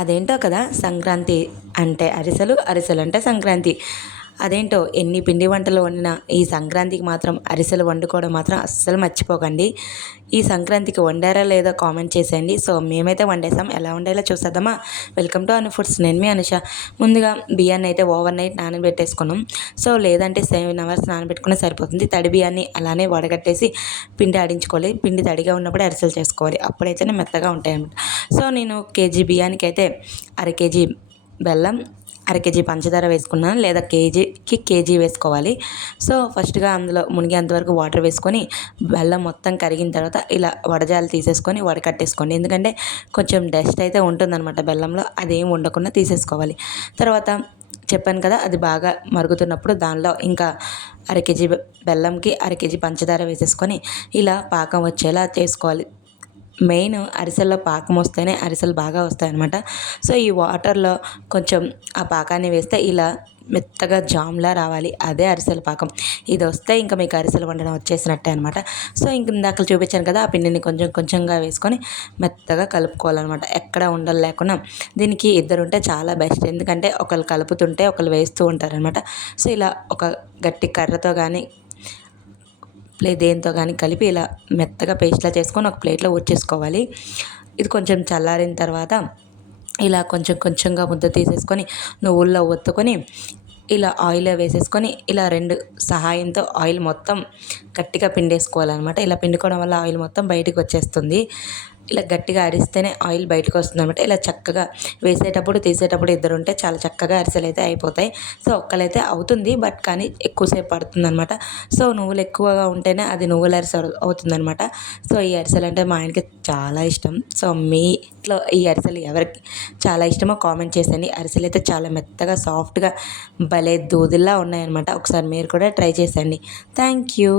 అదేంటో కదా, సంక్రాంతి అంటే అరిసెలు, అరిసెలు అంటే సంక్రాంతి. అదేంటో ఎన్ని పిండి వంటలు వండినా ఈ సంక్రాంతికి మాత్రం అరిసెలు వండుకోవడం మాత్రం అస్సలు మర్చిపోకండి. ఈ సంక్రాంతికి వండారా లేదో కామెంట్ చేసేయండి. సో మేమైతే వండేసాం, ఎలా వండేలా చూసేద్దామా. వెల్కమ్ టు అను ఫుడ్స్, నేను మీ అనుష. ముందుగా బియ్యాన్ని అయితే ఓవర్ నైట్ నానబెట్టేసుకున్నాం. సో లేదంటే 7 hours నానబెట్టుకున్నా సరిపోతుంది. తడి బియ్యాన్ని అలానే వడగట్టేసి పిండి ఆడించుకోవాలి. పిండి తడిగా ఉన్నప్పుడే అరిసెలు చేసుకోవాలి, అప్పుడైతేనే మెత్తగా ఉంటాయి అన్నమాట. సో నేను కేజీ బియ్యానికి అయితే అర కేజీ బెల్లం, అర కేజీ పంచదార వేసుకున్నాను, లేదా కేజీకి కేజీ వేసుకోవాలి. సో ఫస్ట్గా అందులో మునిగేంతవరకు వాటర్ వేసుకొని బెల్లం మొత్తం కరిగిన తర్వాత ఇలా వడజాలు తీసేసుకొని వడకట్టేసుకోండి. ఎందుకంటే కొంచెం డస్ట్ అయితే ఉంటుందన్నమాట బెల్లంలో, అదేం ఉండకుండా తీసేసుకోవాలి. తర్వాత చెప్పాను కదా, అది బాగా మరుగుతున్నప్పుడు దానిలో ఇంకా అర కేజీ బెల్లంకి అర కేజీ పంచదార వేసేసుకొని ఇలా పాకం వచ్చేలా చేసుకోవాలి. మెయిన్ అరిసెల్లో పాకం వస్తేనే అరిసెలు బాగా వస్తాయన్నమాట. సో ఈ వాటర్లో కొంచెం ఆ పాకాన్ని వేస్తే ఇలా మెత్తగా జామ్లా రావాలి, అదే అరిసెల పాకం. ఇది వస్తే ఇంకా మీకు అరిసెలు వండడం వచ్చేసినట్టే అనమాట. సో ఇంక ఇందాక చూపించాను కదా, ఆ పిండిని కొంచెం కొంచెంగా వేసుకొని మెత్తగా కలుపుకోవాలన్నమాట, ఎక్కడ ఉండలు లేకుండా. దీనికి ఇద్దరు ఉంటే చాలా బెస్ట్, ఎందుకంటే ఒకళ్ళు కలుపుతుంటే ఒకళ్ళు వేస్తూ ఉంటారనమాట. సో ఇలా ఒక గట్టి కర్రతో కానీ దేంతో కానీ కలిపి ఇలా మెత్తగా పేస్ట్లా చేసుకొని ఒక ప్లేట్లో ఊడ్చేసుకోవాలి. ఇది కొంచెం చల్లారిన తర్వాత ఇలా కొంచెం కొంచెంగా ముద్ద తీసేసుకొని నువ్వుల్లో ఒత్తుకొని ఇలా ఆయిల్లో వేసేసుకొని ఇలా రెండు సహాయంతో ఆయిల్ మొత్తం గట్టిగా పిండేసుకోవాలన్నమాట. ఇలా పిండుకోవడం వల్ల ఆయిల్ మొత్తం బయటికి వచ్చేస్తుంది. ఇలా గట్టిగా అరిస్తేనే ఆయిల్ బయటకు వస్తుంది అనమాట. ఇలా చక్కగా వేసేటప్పుడు తీసేటప్పుడు ఇద్దరు ఉంటే చాలా చక్కగా అరిసెలు అయితే అయిపోతాయి. సో ఒక్కలైతే అవుతుంది, బట్ కానీ ఎక్కువసేపు పడుతుంది అనమాట. సో నువ్వులు ఎక్కువగా ఉంటేనే అది నువ్వుల అరిసెలు అవుతుందన్నమాట. సో ఈ అరిసెలు అంటే మా ఆయనకి చాలా ఇష్టం. సో మీ ఇంట్లో ఈ అరిసెలు ఎవరికి చాలా ఇష్టమో కామెంట్ చేసేయండి. అరిసెలు అయితే చాలా మెత్తగా సాఫ్ట్గా భలే దూదిల్లా ఉన్నాయన్నమాట. ఒకసారి మీరు కూడా ట్రై చేసేయండి. Thank you.